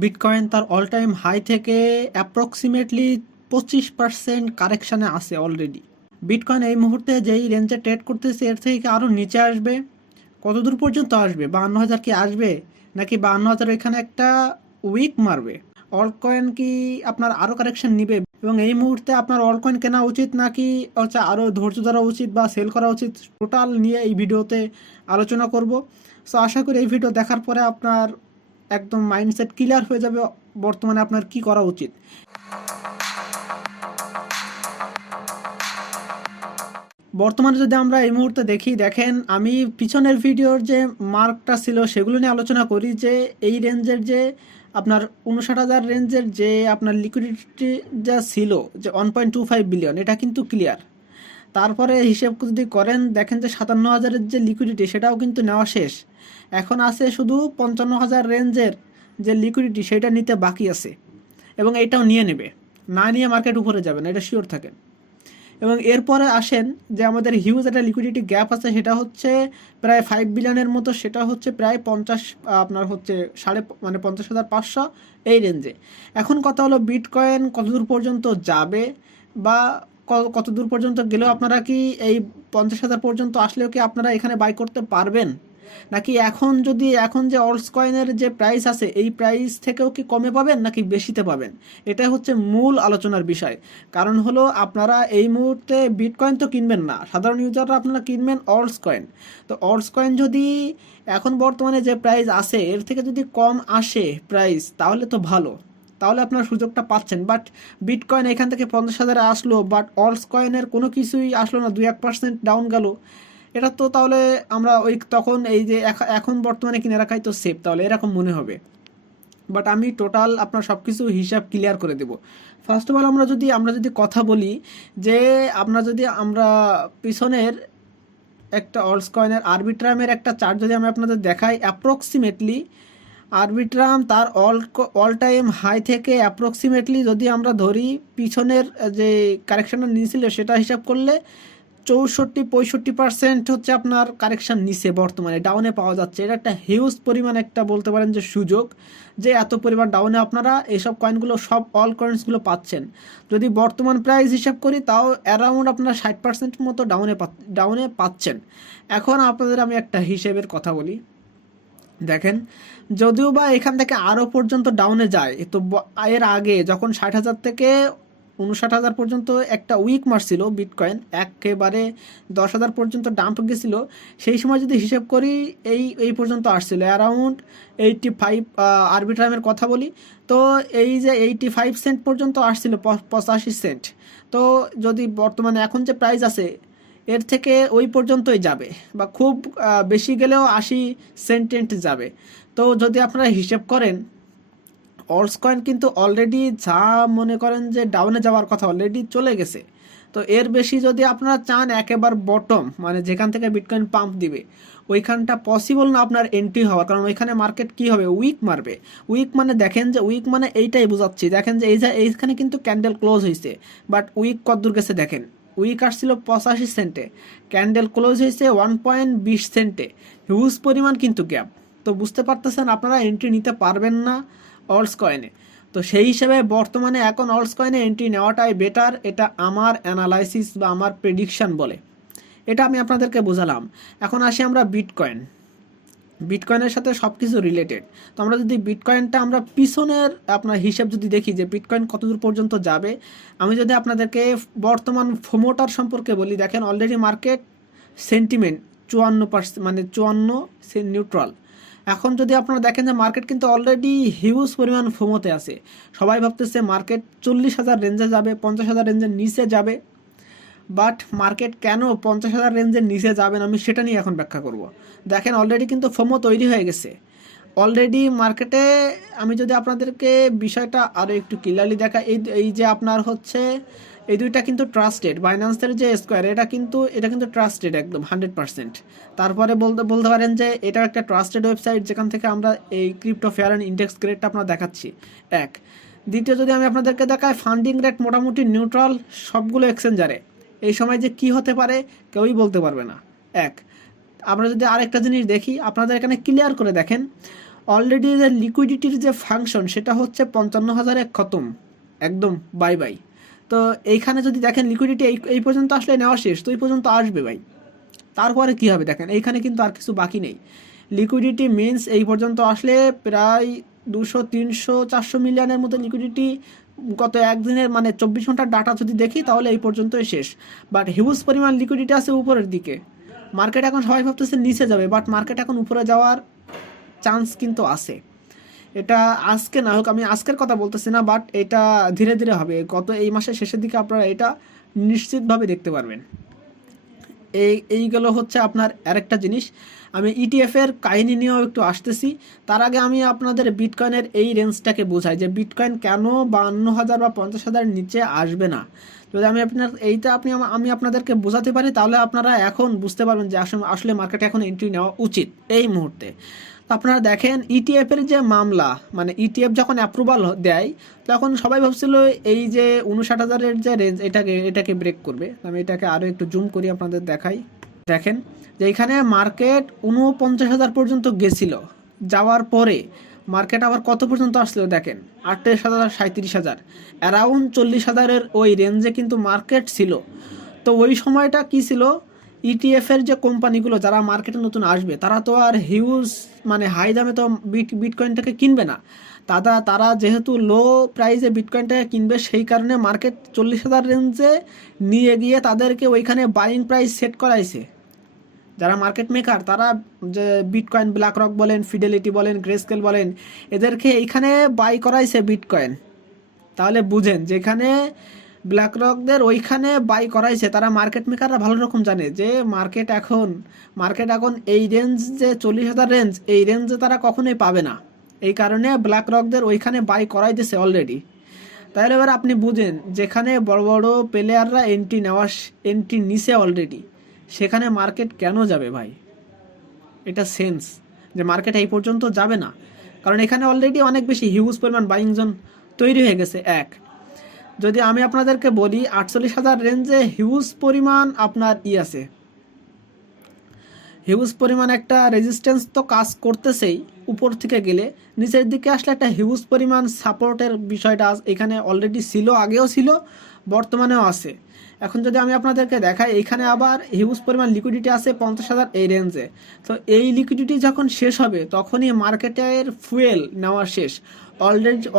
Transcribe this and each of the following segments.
Bitcoin তার all time high থেকে approximately 25% কারেকশানে আছে অলরেডি। বিটকয়েন এই মুহূর্তে যেই রেঞ্জে ট্রেড করতেছে এর থেকে আরও নিচে আসবে। কত দূর পর্যন্ত আসবে? 52,000 কি আসবে, নাকি 52,000 এখানে একটা উইক মারবে? অল্ট কয়েন কি আপনার আরও কারেকশন নিবে? এবং এই মুহূর্তে আপনার অল্ট কয়েন কেনা উচিত নাকি হচ্ছে আরও ধৈর্য ধরা উচিত বা সেল করা উচিত, টোটাল নিয়ে এই ভিডিওতে আলোচনা করব। সো আশা করি এই ভিডিও দেখার পরে আপনার একদম মাইন্ডসেট ক্লিয়ার হয়ে যাবে বর্তমানে আপনার কি করা উচিত। বর্তমানে যদি আমরা এই মুহূর্তে দেখেন আমি পিছনের ভিডিওর যে মার্কটা ছিল সেগুলো নিয়ে আলোচনা করি যে এই রেঞ্জের যে আপনার 59,000 রেঞ্জের যে আপনার লিকুইডিটি যা ছিল যে 1.25 বিলিয়ন, এটা কিন্তু ক্লিয়ার। তারপরে হিসেব যদি করেন দেখেন যে 57,000-এর যে লিকুইডিটি সেটাও কিন্তু নেওয়া শেষ। এখন আছে শুধু 55,000 রেঞ্জের যে লিকুইডিটি সেটা নিতে বাকি আছে, এবং এটাও নিয়ে নেবে, না নিয়ে মার্কেট উপরে যাবে না, এটা শিওর থাকেন। এবং এরপরে আসেন যে আমাদের হিউজ একটা লিকুইডিটি গ্যাপ আছে, সেটা হচ্ছে প্রায় 5 বিলিয়নের মতো, সেটা হচ্ছে প্রায় 50 আপনার হচ্ছে 50,500 এই রেঞ্জে। এখন কথা হলো বিটকয়েন কতদূর পর্যন্ত যাবে বা কত দূর পর্যন্ত গেলেও আপনারা কি এই 50,000 পর্যন্ত আসলেও কি আপনারা এখানে বাই করতে পারবেন, নাকি এখন যে অল্টস কয়েনের যে প্রাইস আছে এই প্রাইস থেকেও কি কমে পাবেন নাকি বেশিতে পাবেন? এটা হচ্ছে মূল আলোচনার বিষয়। কারণ হলো আপনারা এই মুহূর্তে বিটকয়েন তো কিনবেন না, সাধারণ ইউজাররা আপনারা কিনবেন অল্টস কয়েন। তো অল্টস কয়েন যদি এখন বর্তমানে যে প্রাইস আছে এর থেকে যদি কম আসে প্রাইস তাহলে তো ভালো, তাহলে আপনার সুযোগটা পাচ্ছেন। বাট বিটকয়েন এখান থেকে 50,000 আসলো, বাট অল্টস কয়েনের কোনো কিছুই আসলো না, 2-1% ডাউন গেল। এটা তো তাহলে আমরা তখন এই যে এখন বর্তমানে কিনে রাখাই তো সেফ, তাহলে এরকম মনে হবে। বাট আমি টোটাল আপনার সব কিছু হিসাব ক্লিয়ার করে দেব। ফার্স্ট অফ অল আমরা যদি কথা বলি যে আমরা পিছনের একটা অল্টস কয়েনের আরবিট্রামের একটা চার্ট যদি আমি আপনাদের দেখাই, অ্যাপ্রক্সিমেটলি আরবিট্রাম তার অল টাইম হাই থেকে অ্যাপ্রক্সিমেটলি যদি আমরা ধরি পিছনের যে কারেকশনটা নিয়েছিল সেটা হিসাব করলে 64-65% হচ্ছে আপনার কারেকশান নিচে বর্তমানে ডাউনে পাওয়া যাচ্ছে। এটা একটা হিউজ পরিমাণ একটা বলতে পারেন যে সুযোগ, যে এত পরিমাণ ডাউনে আপনারা এইসব কয়েনগুলো সব অল কয়েন্সগুলো পাচ্ছেন। যদি বর্তমান প্রাইস হিসাব করি তাও অ্যারাউন্ড আপনার 60% মতো ডাউনে পাচ্ছেন। এখন আপনাদের আমি একটা হিসেবের কথা বলি, দেখেন যদিও বা এখান থেকে আরও পর্যন্ত ডাউনে যায়, তো এর আগে যখন 60,000 থেকে 59,000 পর্যন্ত একটা উইক মারছিল বিটকয়েন, একেবারে 10,000 পর্যন্ত ডাম্প গেছিলো, সেই সময় যদি হিসেব করি এই পর্যন্ত আসছিল অ্যারাউন্ড 85 আরবিট্রামের কথা বলি, তো এই যে 85 সেন্ট পর্যন্ত আসছিল, 85 সেন্ট। তো যদি বর্তমানে এখন যে প্রাইস আছে এর থেকে ওই পর্যন্তই যাবে, বা খুব বেশি গেলেও 80 সেন্টেন্ট যাবে। তো যদি আপনারা হিসেব করেন অল্টস কয়েন কিন্তু অলরেডি যা মনে করেন যে ডাউনে যাওয়ার কথা অলরেডি চলে গেছে। তো এর বেশি যদি আপনারা চান একেবারে বটম মানে যেখান থেকে বিটকয়েন পাম্প দিবে ওইখানটা পসিবল না আপনার এন্ট্রি হওয়ার, কারণ ওইখানে মার্কেট কি হবে, উইক মারবে। উইক মানে দেখেন যে উইক মানে এইটাই বোঝাচ্ছি, দেখেন যে এইখানে কিন্তু ক্যান্ডেল ক্লোজ হয়েছে, বাট উইক কতদূর গেছে দেখেন, উইক আসছিল 85 সেন্টে, ক্যান্ডেল ক্লোজ হয়েছে 1.20 সেন্টে, হিউজ পরিমাণ কিন্তু গ্যাপ। তো বুঝতে পারতেছেন আপনারা এন্ট্রি নিতে পারবেন না অল্টস কয়েনে। তো সেই হিসেবে বর্তমানে এখন অল্টস কয়েনে এন্ট্রি নেওয়াটাই বেটার, এটা আমার অ্যানালাইসিস বা আমার প্রেডিকশান বলে, এটা আমি আপনাদেরকে বোঝালাম। এখন আসি আমরা বিটকয়েনের সাথে সব কিছু রিলেটেড। তো আমরা যদি বিটকয়েনটা আমরা পিছনের আপনার হিসাব যদি দেখি যে বিটকয়েন কতদূর পর্যন্ত যাবে, আমি যদি আপনাদেরকে বর্তমান ফোমোটার সম্পর্কে বলি, দেখেন অলরেডি মার্কেট সেন্টিমেন্ট 54% মানে 54 নিউট্রাল। এখন যদি আপনারা দেখেন যে মার্কেট কিন্তু অলরেডি হিউজ পরিমাণ ফোমোতে আছে, সবাই ভাবতেছে মার্কেট 40,000 রেঞ্জে যাবে, 50,000 রেঞ্জের নিচে যাবে। বাট মার্কেট কেন 50,000 রেঞ্জের নিচে যাবেন আমি সেটা নিয়ে এখন ব্যাখ্যা করব। দেখেন অলরেডি কিন্তু ফোমো তৈরি হয়ে গেছে অলরেডি মার্কেটে। আমি যদি আপনাদেরকে বিষয়টা আরও একটু ক্লিয়ারলি দেখা, এই যে আপনার হচ্ছে এই দুইটা কিন্তু ট্রাস্টেড, বাইন্যান্সের যে স্কোয়ার এটা কিন্তু ট্রাস্টেড একদম 100%। তারপরে বলতে পারেন যে এটাও একটা ট্রাস্টেড ওয়েবসাইট যেখান থেকে আমরা এই ক্রিপ্টো ফেয়ার অ্যান্ড ইন্ডেক্স গ্রেডটা আপনার দেখাচ্ছি। এক দ্বিতীয় যদি আমি আপনাদেরকে দেখাই ফান্ডিং রেট মোটামুটি নিউট্রাল সবগুলো এক্সচেঞ্জারে, এই সময় যে কি হতে পারে কেউই বলতে পারবে না। আমরা যদি আরেকটা জিনিস দেখি আপনাদের এখানে ক্লিয়ার করে দেখেন, অলরেডি যে লিকুইডিটির যে ফাংশন সেটা হচ্ছে 55,000-এ খতম, একদম বাই বাই। তো এইখানে যদি দেখেন লিকুইডিটি এই পর্যন্ত আসলে নেওয়া শেষ, তো এই পর্যন্ত আসবে ভাই, তারপরে কি হবে দেখেন এইখানে কিন্তু আর কিছু বাকি নেই। লিকুইডিটি মিনস এই পর্যন্ত আসলে প্রায় 200, 300, 400 মিলিয়নের মতো লিকুইডিটি গত একদিনের মানে 24 ঘন্টার ডাটা যদি দেখি তাহলে এই পর্যন্তই শেষ। বাট হিউজ পরিমাণ লিকুইডিটি আছে উপরের দিকে। মার্কেট এখন সবাই ভাবতেছে নিচে যাবে, বাট মার্কেট এখন উপরে যাওয়ার চান্স কিন্তু আছে। এটা আজকে না হোক, আমি আজকের কথা বলতেছি না, বাট এটা ধীরে ধীরে হবে। এই মাসের শেষের দিকে আপনারা এটা নিশ্চিতভাবে দেখতে পারবেন। এইগুলো হচ্ছে আপনার আরেকটা জিনিস। আমি ইটিএফ এর কাহিনী নিয়েও একটু আসতেছি। তার আগে আমি আপনাদের বিটকয়েনের এই রেঞ্জটাকে বোঝাই যে বিটকয়েন কেন 52,000 বা 50,000 নিচে আসবে না। যদি আমি আপনাদেরকে বোঝাতে পারি তাহলে আপনারা এখন বুঝতে পারবেন যে আসলে মার্কেটে এখন এন্ট্রি নেওয়া উচিত এই মুহূর্তে। তো আপনারা দেখেন ইটিএফ এর যে মামলা, মানে ইটিএফ যখন অ্যাপ্রুভাল দেয় তখন সবাই ভাবছিল এই যে 59,000-এর যে রেঞ্জ এটাকে ব্রেক করবে। আমি এটাকে আরও একটু জুম করি আপনাদের দেখাই। দেখেন যে এখানে মার্কেট 49,000 পর্যন্ত গেছিল, যাওয়ার পরে মার্কেট আবার কত পর্যন্ত আসলো দেখেন 28,000, 37,000, অ্যারাউন্ড 40,000-এর ওই রেঞ্জে কিন্তু মার্কেট ছিল। তো ওই সময়টা কি ছিল, ইটিএফ এর যে কোম্পানিগুলো যারা মার্কেটে নতুন আসবে তারা তো আর হিউজ মানে হাই দামে তো বিটকয়েনটাকে কিনবে না। তারা যেহেতু লো প্রাইসে বিটকয়েনটাকে কিনবে, সেই কারণে মার্কেট 40,000 রেঞ্জে নিয়ে গিয়ে তাদেরকে ওইখানে বাইং প্রাইস সেট করাইছে। যারা মার্কেট মেকার তারা যে বিটকয়েন, ব্ল্যাক রক বলেন, ফিডেলিটি বলেন, গ্রেস্কেল বলেন, এদেরকে এইখানে বাই করাইছে বিটকয়েন। তাহলে বুঝেন যেখানে ব্ল্যাক রকদের ওইখানে বাই করাইছে, তারা মার্কেট মেকাররা ভালো রকম জানে যে মার্কেট এখন এই রেঞ্জ যে 40,000 রেঞ্জ, এই রেঞ্জে তারা কখনোই পাবে না। এই কারণে ব্ল্যাক রকদের ওইখানে বাই করাই দিয়েছে অলরেডি। তাহলে এবার আপনি বুঝেন যেখানে বড় বড় প্লেয়াররা এন্ট্রি নিছে অলরেডি, সেখানে মার্কেট কেন যাবে ভাই? এটা সেন্স যে মার্কেট এই পর্যন্ত যাবে না, কারণ এখানে অলরেডি অনেক বেশি হিউজ পরিমাণ বাইং জোন তৈরি হয়ে গেছে। যদি আমি আপনাদেরকে বলি 48,000 রেঞ্জে হিউজ পরিমাণ আপনার আছে, হিউজ পরিমাণ একটা রেজিস্ট্যান্স তো কাজ করতেছেই। উপর থেকে গেলে নিচের দিকে আসলে একটা হিউজ পরিমাণ সাপোর্টের বিষয়টা এখানে অলরেডি ছিল, আগেও ছিল, বর্তমানেও আছে। এখন যদি আমি আপনাদেরকে দেখাই, এখানে আবার হিউজ পরিমাণ লিকুইডিটি আছে 50,000 এই রেঞ্জে। তো এই লিকুইডিটি যখন শেষ হবে তখনই মার্কেটের ফুয়েল নেওয়া শেষ।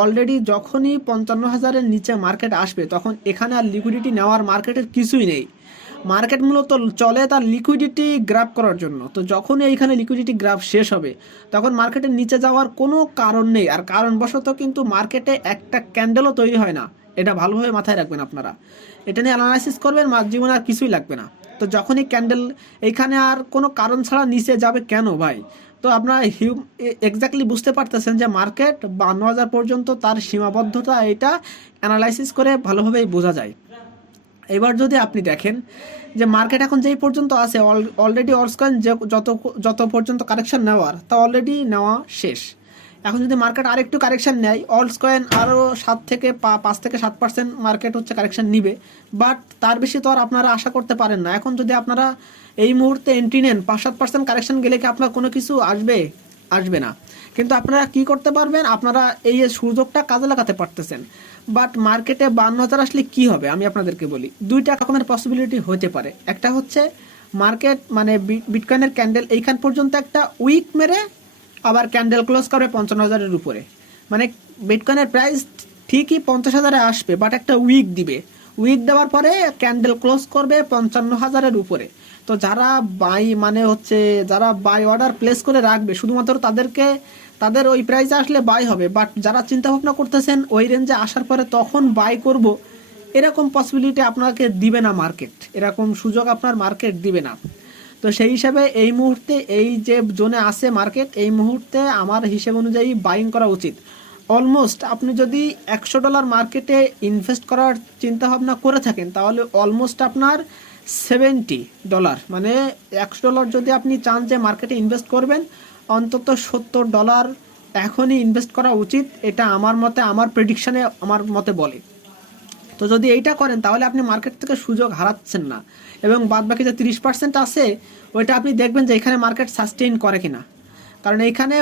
অলরেডি যখনই 55,000-এর নিচে মার্কেট আসবে তখন এখানে আর লিকুইডিটি নেওয়ার মার্কেটের কিছুই নেই। মার্কেট মূলত চলে তার লিকুইডিটি গ্র্যাব করার জন্য। তো যখনই এইখানে লিকুইডিটি গ্র্যাব শেষ হবে তখন মার্কেটের নিচে যাওয়ার কোনো কারণ নেই। আর কারণবশত কিন্তু মার্কেটে একটা ক্যান্ডেলও তৈরি হয় না, এটা ভালোভাবে মাথায় রাখবেন আপনারা। এটা নিয়ে অ্যানালাইসিস করবেন, জীবনে আর কিছুই লাগবে না। তো যখনই ক্যান্ডেল এইখানে আর কোনো কারণ ছাড়া নিচে যাবে কেন ভাই, তো আপনারা এক্স্যাক্টলি বুঝতে পারতেছেন যে মার্কেট 52,000 পর্যন্ত তার সীমাবদ্ধতা, এটা অ্যানালাইসিস করে ভালোভাবেই বোঝা যায়। এবার যদি আপনি দেখেন যে মার্কেট এখন যেই পর্যন্ত আছে, অলরেডি অল্টকয়েন যত পর্যন্ত কারেকশন নেওয়ার তা অলরেডি নেওয়া শেষ। এখন যদি মার্কেট আর একটু কারেকশন নেয়, অল্টকয়েন আরও 5 থেকে 7% মার্কেট হচ্ছে কারেকশন নিবে, বাট তার বেশি তো আর আপনারা আশা করতে পারেন না। এখন যদি আপনারা এই মুহূর্তে এন্ট্রি নেন, 5-7% কারেকশন গেলে কি আপনার কোনো কিছু আসবে না। কিন্তু আপনারা কি করতে পারবেন, আপনারা এই সুযোগটা কাজে লাগাতে পারতেছেন। বাট মার্কেটে 52,000 আসলে কি হবে আমি আপনাদেরকে বলি। দুইটা রকমের পসিবিলিটি হতে পারে। একটা হচ্ছে মার্কেট মানে বিটকয়েনের ক্যান্ডেল এইখান পর্যন্ত একটা উইক মেরে আবার ক্যান্ডেল ক্লোজ করবে 55,000-এর উপরে, মানে বিটকয়েনের প্রাইস ঠিকই 50,000-এ আসবে, বাট একটা উইক দিবে। উইক দেওয়ার পরে ক্যান্ডেল ক্লোজ করবে 55,000-এর উপরে। তো যারা বাই অর্ডার প্লেস করে রাখবে শুধুমাত্র তাদের ওই প্রাইসে আসলে বাই হবে। বাট যারা চিন্তা ভাবনা করতেছেন ওই রেঞ্জে আসার পরে তখন বাই করব, এরকম পসিবিলিটি আপনাকে দিবে না মার্কেট, এরকম সুযোগ আপনার মার্কেট দিবে না। তো সেই হিসাবে এই মুহূর্তে এই যে জোনে আছে মার্কেট, এই মুহূর্তে আমার হিসেব অনুযায়ী বাইং করা উচিত। অলমোস্ট আপনি যদি $100 মার্কেটে ইনভেস্ট করার চিন্তা ভাবনা করে থাকেন তাহলে অলমোস্ট আপনার $70, মানে $100 যদি আপনি চান যে মার্কেটে ইনভেস্ট করবেন, অন্তত $70 এখনই ইনভেস্ট করা উচিত। এটা আমার প্রেডিকশানে আমার মতে বলে। তো যদি এইটা করেন তাহলে আপনি মার্কেট থেকে সুযোগ হারাচ্ছেন না, এবং বাদ বাকি যে 30% আছে ওইটা আপনি দেখবেন যে এখানে মার্কেট সাস্টেইন করে কিনা। কারণ এইখানে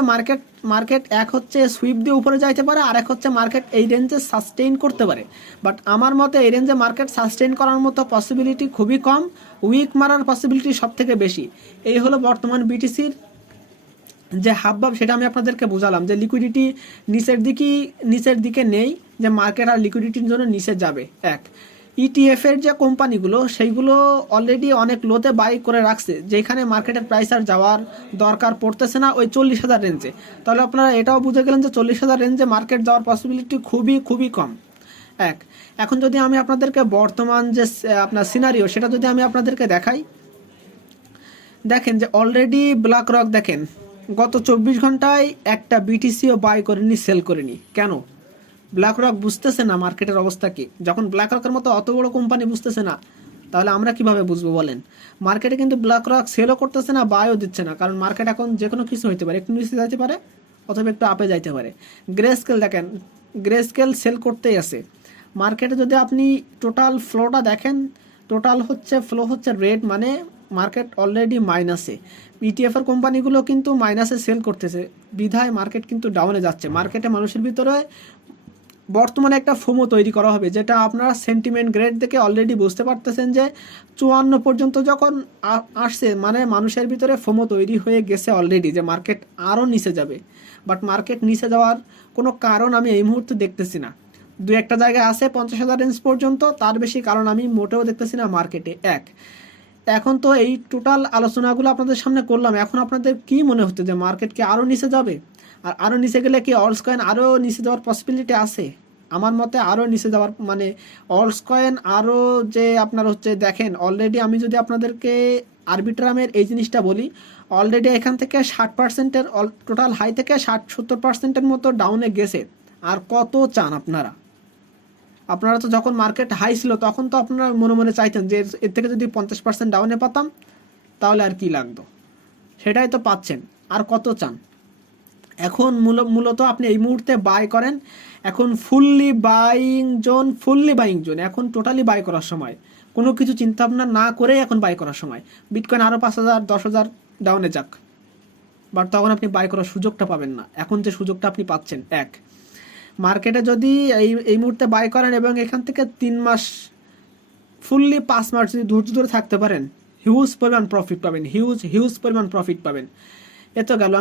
মার্কেট এক হচ্ছে সুইপ দিয়ে উপরে যাইতে পারে, আর এক হচ্ছে মার্কেট এই রেঞ্জে সাস্টেইন করতে পারে। বাট আমার মতে এই রেঞ্জে মার্কেট সাস্টেইন করার মতো পসিবিলিটি খুবই কম, উইক মারার পসিবিলিটি সব থেকে বেশি। এই হলো বর্তমান বিটিসির যে হাবভাব, সেটা আমি আপনাদেরকে বোঝালাম যে লিকুইডিটি নিচের দিকে নেই, যে মার্কেট আর লিকুইডিটির জন্য নিচে যাবে। এক, ইটিএফ এর যে কোম্পানিগুলো সেইগুলো অলরেডি অনেক লোতে বাই করে রাখছে, যেখানে মার্কেটের প্রাইস আর যাওয়ার দরকার পড়তেছে না ওই 40,000 রেঞ্জে। তাহলে আপনারা এটাও বুঝে গেলেন যে 40,000 রেঞ্জে মার্কেট যাওয়ার পসিবিলিটি খুবই খুবই কম। এক, এখন যদি আমি আপনাদেরকে বর্তমান যে আপনার সিনারিও সেটা যদি আমি আপনাদেরকে দেখাই, দেখেন যে অলরেডি ব্ল্যাক রক দেখেন গত 24 ঘন্টায় একটা বিটিসিও বাই করেনি, সেল করেনি। কেন? ব্ল্যাক রক বুঝতেছে না মার্কেটের অবস্থা কি। যখন ব্ল্যাক রকের মতো অত বড় কোম্পানি বুঝতেছে না, তাহলে আমরা কিভাবে বুঝবো বলেন? মার্কেটে কিন্তু ব্ল্যাক রক সেলও করতেছে না, বাইও দিচ্ছে না, কারণ মার্কেট এখন যে কোনো কিছু হইতে পারে, একটু নিচে যাইতে পারে অথবা একটু আপে যাইতে পারে। গ্রেস্কেল দেখেন, গ্রেস্কেল সেল করতেই আছে। মার্কেটে যদি আপনি টোটাল ফ্লোটা দেখেন, টোটাল হচ্ছে ফ্লো হচ্ছে রেড, মানে মার্কেট অলরেডি মাইনাসে। ইটিএফ এর কোম্পানিগুলো কিন্তু মাইনাসে সেল করতেছে, বিধায় মার্কেট কিন্তু ডাউনে যাচ্ছে। মার্কেটে মানুষের ভিতরে বর্তমানে একটা ফোমো তৈরি করা হবে, যেটা আপনারা সেন্টিমেন্ট গ্রেড দেখে অলরেডি বুঝতে পারতেছেন যে 54 পর্যন্ত যখন আসছে, মানে মানুষের ভিতরে ফোমো তৈরি হয়ে গেছে অলরেডি যে মার্কেট আরও নিচে যাবে। বাট মার্কেট নিচে যাওয়ার কোনো কারণ আমি এই মুহূর্তে দেখতেছি না। দু একটা জায়গায় আছে 50,000 রেঞ্জ পর্যন্ত, তার বেশি কারণ আমি মোটেও দেখতেছি না মার্কেটে। এক, এখন তো এই টোটাল আলোচনাগুলো আপনাদের সামনে করলাম, এখন আপনাদের কি মনে হচ্ছে যে মার্কেট কি আরও নিচে যাবে? আর আরও নিচে গেলে কি অলস কয়েন আরও নিচে যাওয়ার পসিবিলিটি আছে? আমার মতে আরও নিচে যাওয়ার, মানে অলস কয়েন আরও যে আপনার হচ্ছে দেখেন অলরেডি আমি যদি আপনাদেরকে আরবিট্রামের এই জিনিসটা বলি, অলরেডি এখান থেকে 60%-এর টোটাল হাই থেকে 60-70%-এর মতো ডাউনে গেছে। আর কত চান আপনারা? আপনারা তো যখন মার্কেট হাই ছিল তখন তো আপনারা মনে মনে চাইতেন যে এর থেকে যদি 50% ডাউনে পাতাম তাহলে আর কি লাগতো, সেটাই তো পাচ্ছেন। আর কত চান? এখন মূলত আপনি এই মুহূর্তে বাই করেন, এখন ফুললি বাইং জোন, এখন টোটালি বাই করার সময়, কোনো কিছু চিন্তা ভাবনা না করেই এখন বাই করার সময়। বিটকয়েন আরও 5,000 10,000 ডাউনে যাক, বাট তখন আপনি বাই করার সুযোগটা পাবেন না। এখন যে সুযোগটা আপনি পাচ্ছেন, এক, মার্কেটে যদি এই মুহূর্তে বাই করেন এবং এখান থেকে 3 মাস ফুললি 5 মাস যদি ধৈর্য ধরে থাকতে পারেন, হিউজ পরিমাণ প্রফিট পাবেন, হিউজ পরিমাণ প্রফিট পাবেন। এ তো গেল।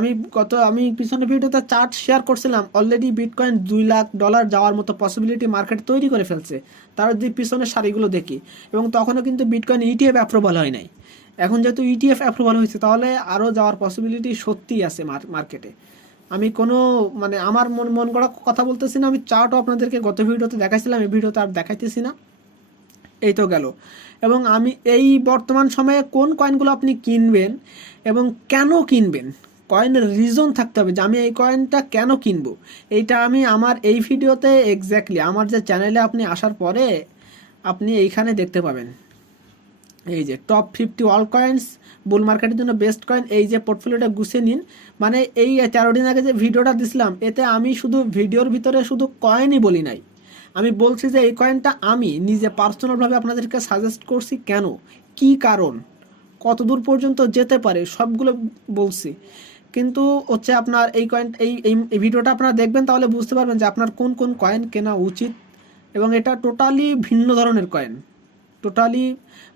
আমি পিছনে ভিডিওতে চার্ট শেয়ার করছিলাম, অলরেডি বিটকয়েন $2 লাখ যাওয়ার মতো পসিবিলিটি মার্কেট তৈরি করে ফেলছে, তার যদি পিছনের সারিগুলো দেখি। এবং তখনও কিন্তু বিটকয়েন ইটিএফ অ্যাপ্রুভাল হয় নাই। এখন যেহেতু ইটিএফ অ্যাপ্রুভাল হয়েছে, তাহলে আরও যাওয়ার পসিবিলিটি সত্যিই আছে মার্কেটে। আমি কোনো মানে আমার মন গড়া কথা বলতেছি না, আমি চার্টও আপনাদেরকে গত ভিডিওতে দেখাইছিলাম, এই ভিডিওতে আর দেখাইতেছি না। এই তো গেল। এবং আমি এই বর্তমান সময়ে কোন কয়েনগুলো আপনি কিনবেন এবং কেন কিনবেন, কয়েনের রিজন থাকতে হবে যে আমি এই কয়েনটা কেন কিনবো, এইটা আমি আমার এই ভিডিওতে এক্স্যাক্টলি আমার যে চ্যানেলে আপনি আসার পরে আপনি এইখানে দেখতে পাবেন। এই যে টপ 50 অল কয়েন্স, বুল মার্কেটের জন্য বেস্ট কয়েন, এই যে পোর্টফোলিওটা গুছিয়ে নিন। মানে এই 13 দিন আগে যে ভিডিওটা দিছিলাম, এতে আমি শুধু ভিডিওর ভিতরে শুধু কয়েনই বলি নাই, আমি বলছি যে এই কয়েনটা আমি নিজে পার্সোনালভাবে আপনাদেরকে সাজেস্ট করছি, কেন, কি কারণ, কত দূর পর্যন্ত যেতে পারে, সবগুলো বলছি। কিন্তু হচ্ছে আপনার এই কয়েন এই ভিডিওটা আপনারা দেখবেন, তাহলে বুঝতে পারবেন যে আপনার কোন কোন কয়েন কেনা উচিত। এবং এটা টোটালি ভিন্ন ধরনের কয়েন, টোটালি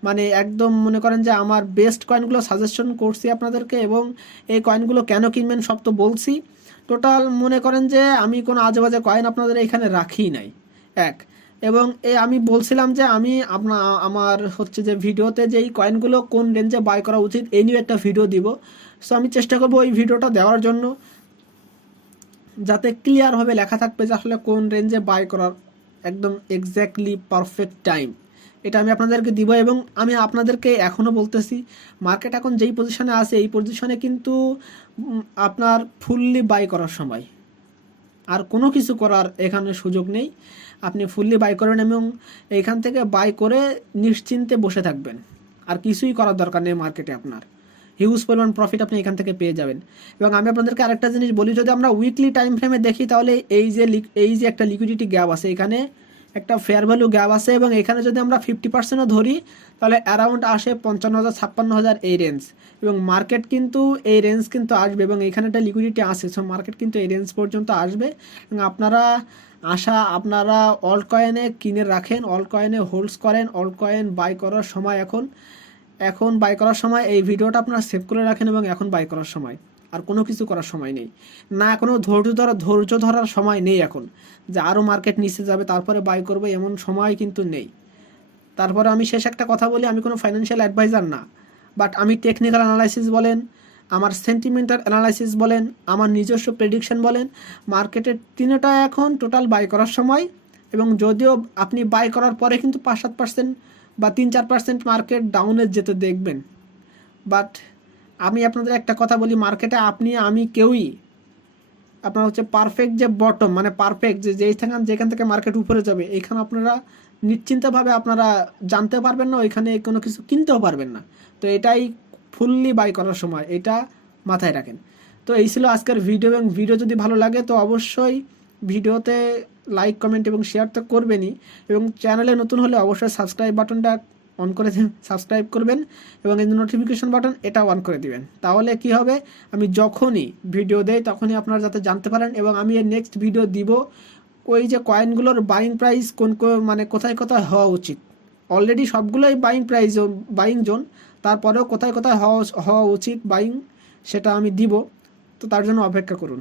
মানে একদম মনে করেন যে আমার বেস্ট কয়েনগুলো সাজেশন করছি আপনাদেরকে, এবং এই কয়েনগুলো কেন কিনবেন সব তো বলছি। টোটাল মনে করেন যে আমি কোনো আজেবাজে কয়েন আপনাদের এখানে রাখি নাই। এক, এবং আমি বলছিলাম যে আমি আমার হচ্ছে যে ভিডিওতে যে এই কয়েনগুলো কোন রেঞ্জে বাই করা উচিত এই নিয়ে একটা ভিডিও দিব। সো আমি চেষ্টা করবো এই ভিডিওটা দেওয়ার জন্য, যাতে ক্লিয়ারভাবে লেখা থাকবে যে আসলে কোন রেঞ্জে বাই করার একদম এক্স্যাক্টলি পারফেক্ট টাইম, এটা আমি আপনাদেরকে দিব। এবং আমি আপনাদেরকে এখনও বলতেছি, মার্কেট এখন যেই পজিশনে আছে এই পজিশনে কিন্তু আপনার ফুললি বাই করার সময়, আর কোনো কিছু করার এখানে সুযোগ নেই। আপনি ফুললি বাই করবেন এবং এইখান থেকে বাই করে নিশ্চিন্তে বসে থাকবেন, আর কিছুই করার দরকার নেই মার্কেটে। আপনার হিউজ পরিমাণ প্রফিট আপনি এখান থেকে পেয়ে যাবেন। এবং আমি আপনাদেরকে আরেকটা জিনিস বলি, যদি আমরা উইকলি টাইম ফ্রেমে দেখি, তাহলে এই যে একটা লিকুইডিটি গ্যাপ আছে, এখানে একটা ফেয়ার ভ্যালু গ্যাপ আছে, এবং এখানে যদি আমরা 50%ও ধরি তাহলে অ্যারাউন্ড আসে 55,000 56,000 এই রেঞ্জ, এবং মার্কেট কিন্তু এই রেঞ্জ কিন্তু আসবে, এবং এখানে একটা লিকুইডিটি আছে, সো মার্কেট কিন্তু এই রেঞ্জ পর্যন্ত আসবে। এবং আপনারা অল্ট কয়েনে কিনে রাখেন, অল্ট কয়েনে হোল্ডস করেন, অল্ট কয়েন বাই করার সময় এখন বাই করার সময় এই ভিডিওটা আপনারা সেভ করে রাখেন, এবং এখন বাই করার সময়, আর কোনো কিছু করার সময় নেই, না কোনো ধৈর্য ধরার সময় নেই এখন, যে আরও মার্কেট নিচে যাবে তারপরে বাই করবো, এমন সময় কিন্তু নেই। তারপরে আমি শেষ একটা কথা বলি, আমি কোনো ফাইন্যান্সিয়াল অ্যাডভাইজার না, বাট আমি টেকনিক্যাল অ্যানালাইসিস বলেন, আমার সেন্টিমেন্টাল অ্যানালাইসিস বলেন, আমার নিজস্ব প্রেডিকশন বলেন, মার্কেটের তিনটা এখন টোটাল বাই করার সময়। এবং যদিও আপনি বাই করার পরে কিন্তু 5-7% বা 3-4% মার্কেট ডাউনে যেতে দেখবেন, বাট আমি আপনাদের একটা কথা বলি, মার্কেটে আমি কেউই আপনার হচ্ছে পারফেক্ট যে বটম, মানে পারফেক্ট যেখান থেকে মার্কেট উপরে যাবে, এইখানে আপনারা নিশ্চিন্তভাবে আপনারা জানতে পারবেন না, ওইখানে কোনো কিছু কিনতেও পারবেন না। তো এটাই ফুললি বাই করার সময়, এটা মাথায় রাখেন। তো এই ছিল আজকের ভিডিও, এবং ভিডিও যদি ভালো লাগে তো অবশ্যই ভিডিওতে লাইক কমেন্ট এবং শেয়ার তো করবেনই, এবং চ্যানেলে নতুন হলে অবশ্যই সাবস্ক্রাইব বাটনটা অন করে সাবস্ক্রাইব করবেন, এবং এই নোটিফিকেশন বাটন এটা অন করে দিবেন। তাহলে কি হবে, আমি যখনই ভিডিও দেই তখনই আপনারা যাতে জানতে পারেন, এবং আমি এর নেক্সট ভিডিও দিব ওই যে কয়েনগুলোর বাইং প্রাইস মানে কোথায় কোথায় হওয়া উচিত। অলরেডি সবগুলোই বাইং জোন, তারপরেও কোথায় কোথায় হওয়া উচিত বাইং, সেটা আমি দিব। তো তার জন্য অপেক্ষা করুন।